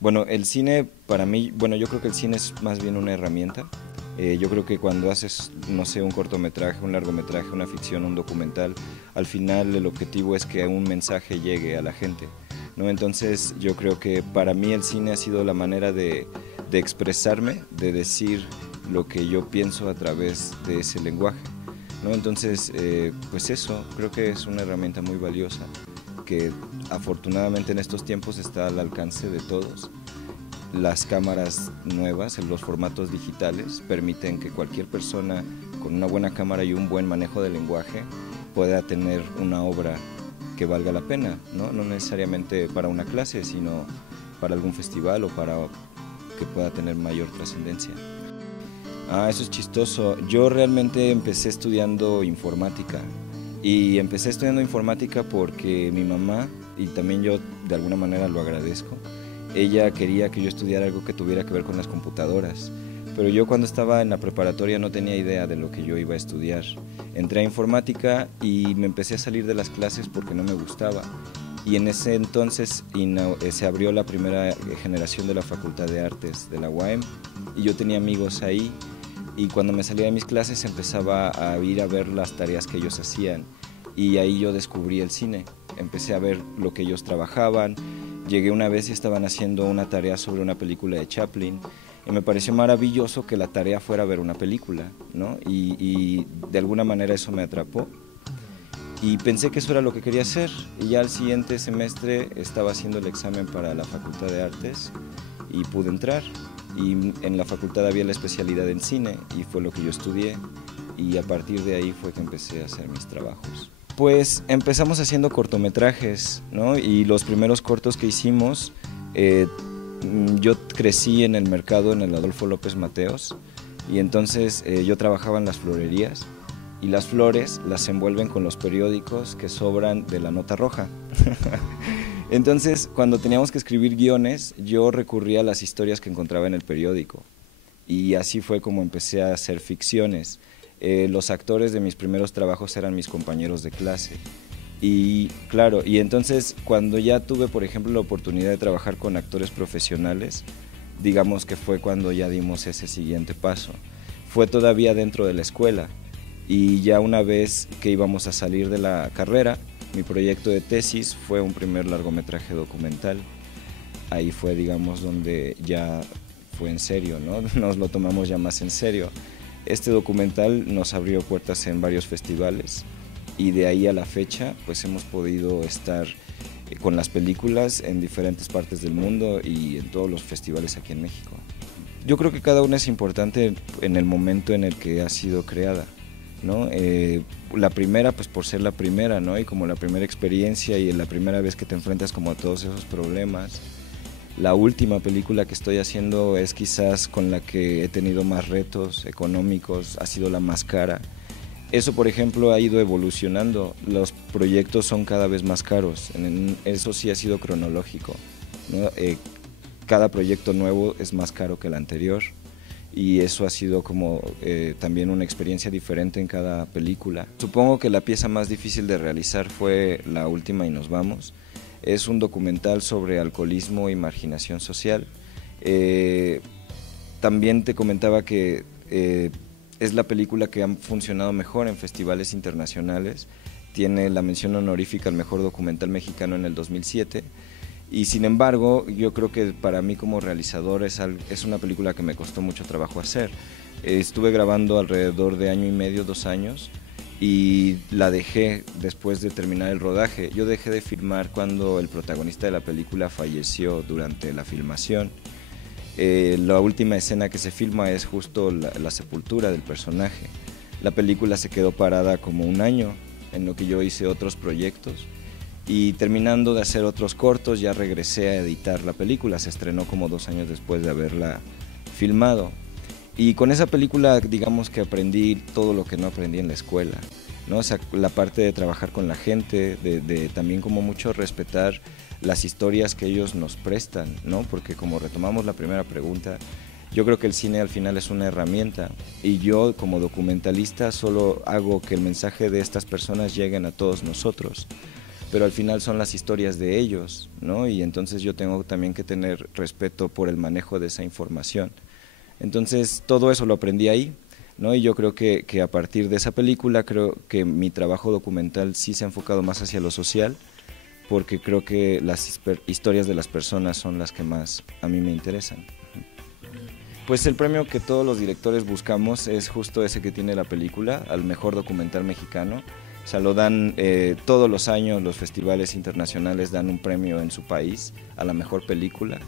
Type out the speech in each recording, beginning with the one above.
Bueno, el cine para mí, bueno, yo creo que el cine es más bien una herramienta. Yo creo que cuando haces, no sé, un cortometraje, un largometraje, una ficción, un documental, al final el objetivo es que un mensaje llegue a la gente, ¿no? Entonces yo creo que para mí el cine ha sido la manera de expresarme, de decir lo que yo pienso a través de ese lenguaje, ¿no? Entonces, pues eso, creo que es una herramienta muy valiosa que afortunadamente en estos tiempos está al alcance de todos. Las cámaras nuevas, en los formatos digitales, permiten que cualquier persona con una buena cámara y un buen manejo del lenguaje pueda tener una obra que valga la pena, ¿no? No necesariamente para una clase, sino para algún festival o para que pueda tener mayor trascendencia. Ah, eso es chistoso. Yo realmente empecé estudiando informática y empecé estudiando informática porque mi mamá, y también yo de alguna manera lo agradezco, ella quería que yo estudiara algo que tuviera que ver con las computadoras, pero yo cuando estaba en la preparatoria no tenía idea de lo que yo iba a estudiar. Entré a informática y me empecé a salir de las clases porque no me gustaba. Y en ese entonces se abrió la primera generación de la Facultad de Artes de la UAM y yo tenía amigos ahí y cuando me salía de mis clases empezaba a ir a ver las tareas que ellos hacían y ahí yo descubrí el cine, empecé a ver lo que ellos trabajaban. Llegué una vez y estaban haciendo una tarea sobre una película de Chaplin y me pareció maravilloso que la tarea fuera ver una película, ¿no? Y de alguna manera eso me atrapó y pensé que eso era lo que quería hacer y ya al siguiente semestre estaba haciendo el examen para la Facultad de Artes y pude entrar y en la facultad había la especialidad en cine y fue lo que yo estudié y a partir de ahí fue que empecé a hacer mis trabajos. Pues empezamos haciendo cortometrajes, ¿no? Y los primeros cortos que hicimos, yo crecí en el mercado en el Adolfo López Mateos y entonces yo trabajaba en las florerías y las flores las envuelven con los periódicos que sobran de la nota roja. Entonces, cuando teníamos que escribir guiones, yo recurría a las historias que encontraba en el periódico y así fue como empecé a hacer ficciones. Los actores de mis primeros trabajos eran mis compañeros de clase y claro, y entonces cuando ya tuve por ejemplo la oportunidad de trabajar con actores profesionales, digamos que fue cuando ya dimos ese siguiente paso. Fue todavía dentro de la escuela y ya una vez que íbamos a salir de la carrera, mi proyecto de tesis fue un primer largometraje documental. Ahí fue, digamos, donde ya fue en serio, ¿no? Nos lo tomamos ya más en serio. Este documental nos abrió puertas en varios festivales y de ahí a la fecha pues hemos podido estar con las películas en diferentes partes del mundo y en todos los festivales aquí en México. Yo creo que cada una es importante en el momento en el que ha sido creada, ¿no? La primera pues por ser la primera, ¿no? Y como la primera experiencia y la primera vez que te enfrentas como a todos esos problemas. La última película que estoy haciendo es quizás con la que he tenido más retos económicos, ha sido la más cara. Eso, por ejemplo, ha ido evolucionando, los proyectos son cada vez más caros, eso sí ha sido cronológico, ¿no? Cada proyecto nuevo es más caro que el anterior y eso ha sido como también una experiencia diferente en cada película. Supongo que la pieza más difícil de realizar fue La última y nos vamos. Es un documental sobre alcoholismo y marginación social. También te comentaba que es la película que ha funcionado mejor en festivales internacionales. Tiene la mención honorífica al mejor documental mexicano en el 2007. Y sin embargo, yo creo que para mí como realizador es una película que me costó mucho trabajo hacer. Estuve grabando alrededor de año y medio, 2 años, y la dejé después de terminar el rodaje. Yo dejé de filmar cuando el protagonista de la película falleció durante la filmación. La última escena que se filma es justo la sepultura del personaje. La película se quedó parada como 1 año, en lo que yo hice otros proyectos. Y terminando de hacer otros cortos, ya regresé a editar la película. Se estrenó como 2 años después de haberla filmado. Y con esa película, digamos que aprendí todo lo que no aprendí en la escuela, ¿no? O sea, la parte de trabajar con la gente, de también como mucho respetar las historias que ellos nos prestan, ¿no? Porque como retomamos la primera pregunta, yo creo que el cine al final es una herramienta y yo como documentalista solo hago que el mensaje de estas personas lleguen a todos nosotros. pero al final son las historias de ellos, ¿no? Y entonces yo tengo también que tener respeto por el manejo de esa información. Entonces todo eso lo aprendí ahí, ¿no? Y yo creo que a partir de esa película creo que mi trabajo documental sí se ha enfocado más hacia lo social, porque creo que las historias de las personas son las que más a mí me interesan. Pues el premio que todos los directores buscamos es justo ese que tiene la película, al mejor documental mexicano. O sea, lo dan todos los años, los festivales internacionales dan un premio en su país a la mejor película.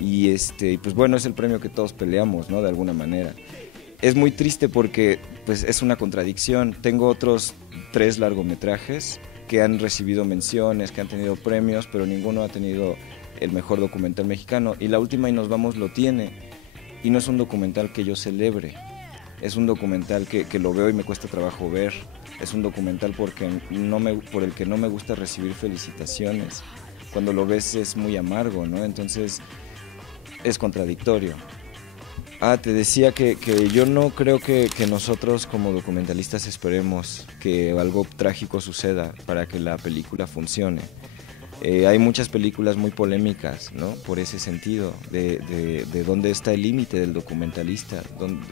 Y pues bueno, es el premio que todos peleamos, ¿no? De alguna manera. Es muy triste porque pues es una contradicción. Tengo otros 3 largometrajes que han recibido menciones, que han tenido premios, pero ninguno ha tenido el mejor documental mexicano. Y La Última y Nos Vamos lo tiene. Y no es un documental que yo celebre, es un documental que lo veo y me cuesta trabajo ver, es un documental por el que no me gusta recibir felicitaciones. Cuando lo ves es muy amargo, ¿no? Entonces es contradictorio. Te decía que yo no creo que nosotros como documentalistas esperemos que algo trágico suceda para que la película funcione. Hay muchas películas muy polémicas, ¿no? Por ese sentido, de dónde está el límite del documentalista,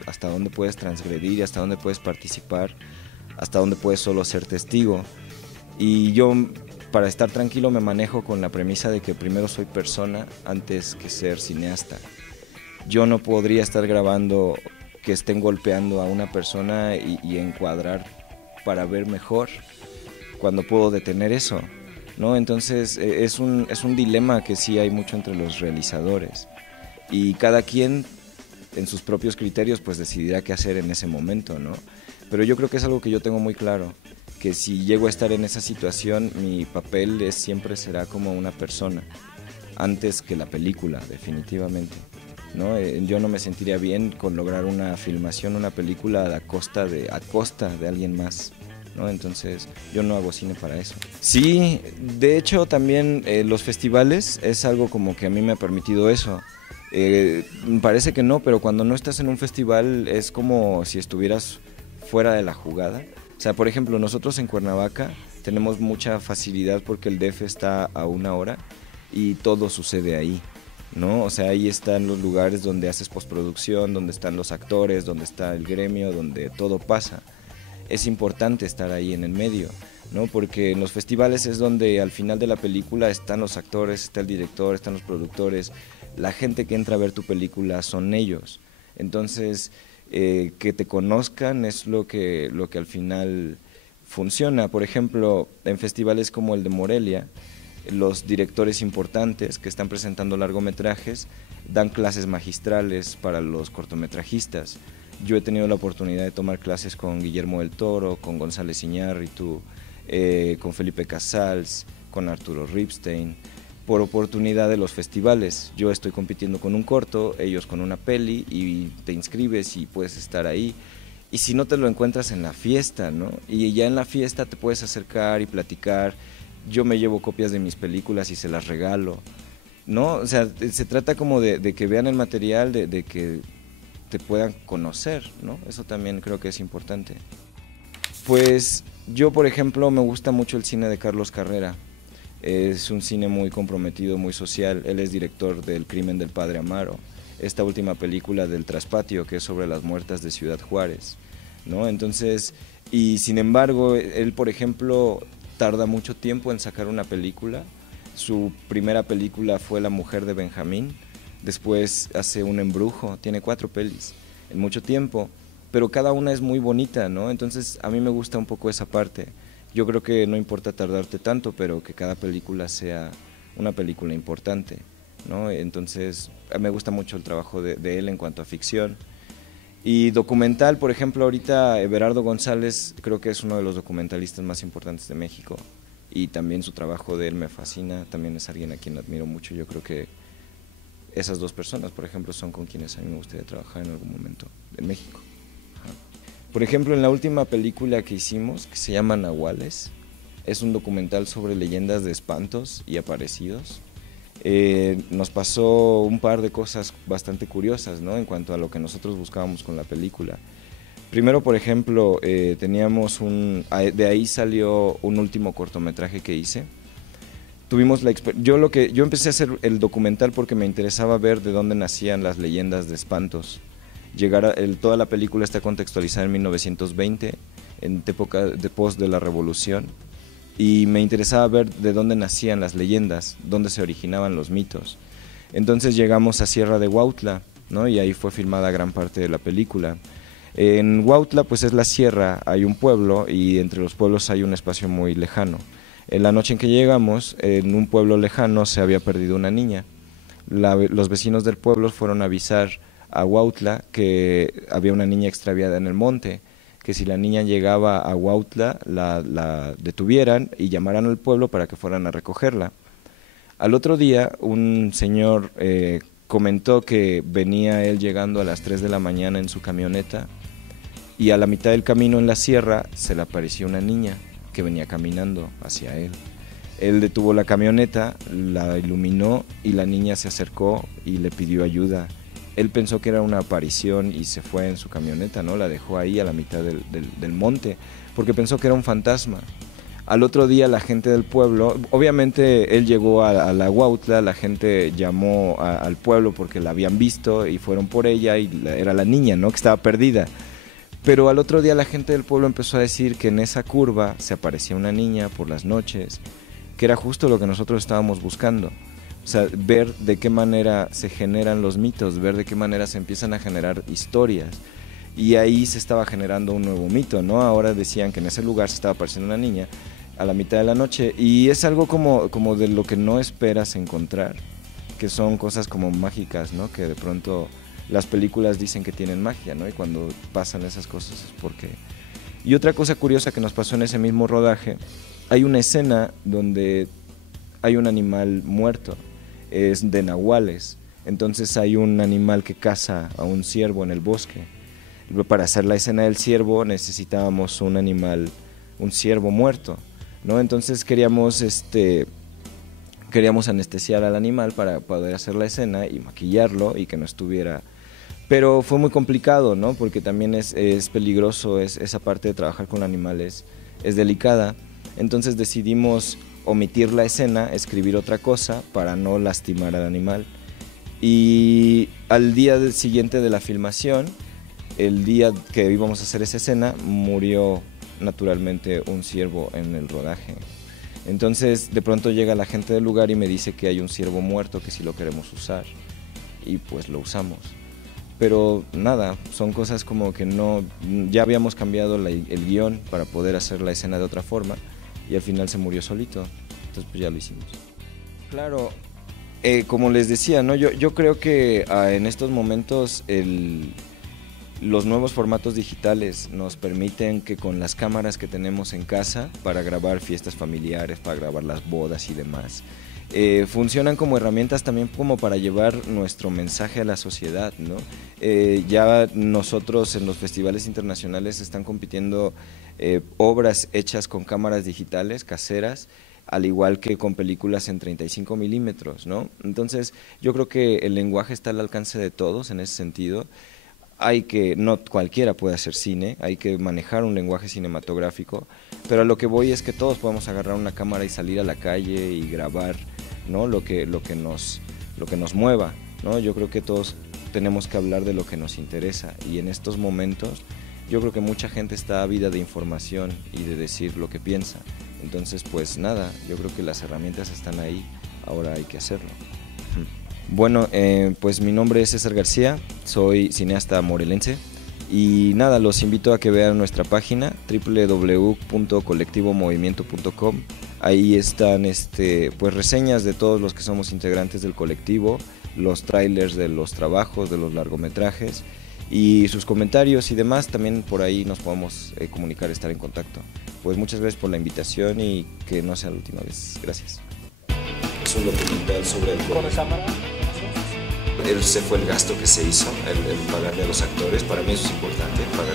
hasta dónde puedes transgredir, hasta dónde puedes participar, hasta dónde puedes solo ser testigo. Y yo, para estar tranquilo, me manejo con la premisa de que primero soy persona antes que ser cineasta. Yo no podría estar grabando que estén golpeando a una persona y encuadrar para ver mejor cuando puedo detener eso, ¿no? Entonces es un dilema que sí hay mucho entre los realizadores y cada quien en sus propios criterios pues decidirá qué hacer en ese momento, ¿no? Pero yo creo que es algo que yo tengo muy claro, que si llego a estar en esa situación mi papel siempre será como una persona antes que la película, definitivamente, ¿no? Yo no me sentiría bien con lograr una filmación, una película a costa de alguien más, ¿no? Entonces yo no hago cine para eso. Sí, de hecho también los festivales es algo como que a mí me ha permitido eso. Parece que no, pero cuando no estás en un festival es como si estuvieras fuera de la jugada. O sea, por ejemplo, nosotros en Cuernavaca tenemos mucha facilidad porque el DF está a 1 hora y todo sucede ahí, ¿no? O sea, ahí están los lugares donde haces postproducción, donde están los actores, donde está el gremio, donde todo pasa. Es importante estar ahí en el medio, ¿no? Porque en los festivales es donde al final de la película están los actores, está el director, están los productores, la gente que entra a ver tu película son ellos. Entonces, que te conozcan es lo que al final funciona. Por ejemplo, en festivales como el de Morelia, los directores importantes que están presentando largometrajes dan clases magistrales para los cortometrajistas. Yo he tenido la oportunidad de tomar clases con Guillermo del Toro, con González Iñárritu, con Felipe Casals, con Arturo Ripstein, por oportunidad de los festivales. Yo estoy compitiendo con un corto, ellos con una peli, y te inscribes y puedes estar ahí. Y si no, te lo encuentras en la fiesta, ¿no? Y ya en la fiesta te puedes acercar y platicar. Yo me llevo copias de mis películas y se las regalo, ¿no? O sea, se trata como de que vean el material, de que te puedan conocer, ¿no? Eso también creo que es importante. Pues yo, por ejemplo, me gusta mucho el cine de Carlos Carrera. Es un cine muy comprometido, muy social. Él es director del Crimen del Padre Amaro, esta última película del Traspatio, que es sobre las muertas de Ciudad Juárez, ¿no? Entonces, y sin embargo, él, por ejemplo, tarda mucho tiempo en sacar una película. Su primera película fue La Mujer de Benjamín, después hace Un Embrujo, tiene 4 pelis en mucho tiempo, pero cada una es muy bonita, ¿no? Entonces a mí me gusta un poco esa parte. Yo creo que no importa tardarte tanto, pero que cada película sea una película importante, ¿no? Entonces me gusta mucho el trabajo de él en cuanto a ficción. Y documental, por ejemplo, ahorita Everardo González creo que es uno de los documentalistas más importantes de México, y también su trabajo de él me fascina, también es alguien a quien admiro mucho. Yo creo que esas 2 personas, por ejemplo, son con quienes a mí me gustaría trabajar en algún momento en México. Ajá. Por ejemplo, en la última película que hicimos, que se llama Nahuales, es un documental sobre leyendas de espantos y aparecidos. Nos pasó un par de cosas bastante curiosas, ¿no? En cuanto a lo que nosotros buscábamos con la película. Primero, por ejemplo, de ahí salió un último cortometraje que hice, tuvimos yo empecé a hacer el documental porque me interesaba ver de dónde nacían las leyendas de espantos. Toda la película está contextualizada en 1920, en época de post de la Revolución, y me interesaba ver de dónde nacían las leyendas, dónde se originaban los mitos. Entonces llegamos a Sierra de Huautla, ¿no? Y ahí fue filmada gran parte de la película. En Huautla pues es la sierra, hay un pueblo y entre los pueblos hay un espacio muy lejano. En la noche en que llegamos, en un pueblo lejano se había perdido una niña. Los vecinos del pueblo fueron a avisar a Huautla que había una niña extraviada en el monte, que si la niña llegaba a Huautla la detuvieran y llamaran al pueblo para que fueran a recogerla. Al otro día un señor comentó que venía él llegando a las 3 de la mañana en su camioneta y a la mitad del camino en la sierra se le apareció una niña que venía caminando hacia él. Él detuvo la camioneta, la iluminó y la niña se acercó y le pidió ayuda. Él pensó que era una aparición y se fue en su camioneta, ¿no? La dejó ahí a la mitad del monte porque pensó que era un fantasma. Al otro día la gente del pueblo, obviamente él llegó a la Huautla, la gente llamó al pueblo porque la habían visto y fueron por ella y era la niña, ¿no? Que estaba perdida. Pero al otro día la gente del pueblo empezó a decir que en esa curva se aparecía una niña por las noches, que era justo lo que nosotros estábamos buscando. O sea, ver de qué manera se generan los mitos, ver de qué manera se empiezan a generar historias. Y ahí se estaba generando un nuevo mito, ¿no? Ahora decían que en ese lugar se estaba apareciendo una niña a la mitad de la noche y es algo como de lo que no esperas encontrar, que son cosas como mágicas, ¿no? Que de pronto las películas dicen que tienen magia, ¿no? Y cuando pasan esas cosas es porque... Y otra cosa curiosa que nos pasó en ese mismo rodaje, hay una escena donde hay un animal muerto, es de nahuales, entonces hay un animal que caza a un ciervo en el bosque. Para hacer la escena del ciervo necesitábamos un animal, un ciervo muerto, ¿no? Entonces queríamos anestesiar al animal para poder hacer la escena y maquillarlo y que no estuviera... Pero fue muy complicado, ¿no? Porque también es peligroso, esa parte de trabajar con animales es delicada. Entonces decidimos omitir la escena, escribir otra cosa para no lastimar al animal. Y al día siguiente de la filmación, el día que íbamos a hacer esa escena, murió naturalmente un ciervo en el rodaje. Entonces de pronto llega la gente del lugar y me dice que hay un ciervo muerto que si lo queremos usar y pues lo usamos. Pero nada, son cosas como que no, ya habíamos cambiado el guión para poder hacer la escena de otra forma y al final se murió solito, entonces pues ya lo hicimos. Claro, como les decía, ¿no? Yo creo que en estos momentos los nuevos formatos digitales nos permiten que con las cámaras que tenemos en casa para grabar fiestas familiares, para grabar las bodas y demás, funcionan como herramientas también como para llevar nuestro mensaje a la sociedad, ¿no? Ya nosotros en los festivales internacionales están compitiendo obras hechas con cámaras digitales caseras, al igual que con películas en 35 milímetros, ¿no? Entonces yo creo que el lenguaje está al alcance de todos en ese sentido. No cualquiera puede hacer cine, hay que manejar un lenguaje cinematográfico, pero a lo que voy es que todos podemos agarrar una cámara y salir a la calle y grabar, ¿no? lo que nos mueva, ¿no? Yo creo que todos tenemos que hablar de lo que nos interesa y en estos momentos yo creo que mucha gente está ávida de información y de decir lo que piensa. Entonces pues nada, yo creo que las herramientas están ahí, ahora hay que hacerlo. Bueno, pues mi nombre es César García, soy cineasta morelense y nada, los invito a que vean nuestra página www.colectivomovimiento.com. Ahí están pues reseñas de todos los que somos integrantes del colectivo, los trailers de los trabajos, de los largometrajes y sus comentarios y demás. También por ahí nos podemos comunicar, estar en contacto. Pues muchas gracias por la invitación y que no sea la última vez. Gracias. Es un documental sobre el... ¿Con cámara? Ese fue el gasto que se hizo, el pagarle a los actores. Para mí eso es importante, pagarle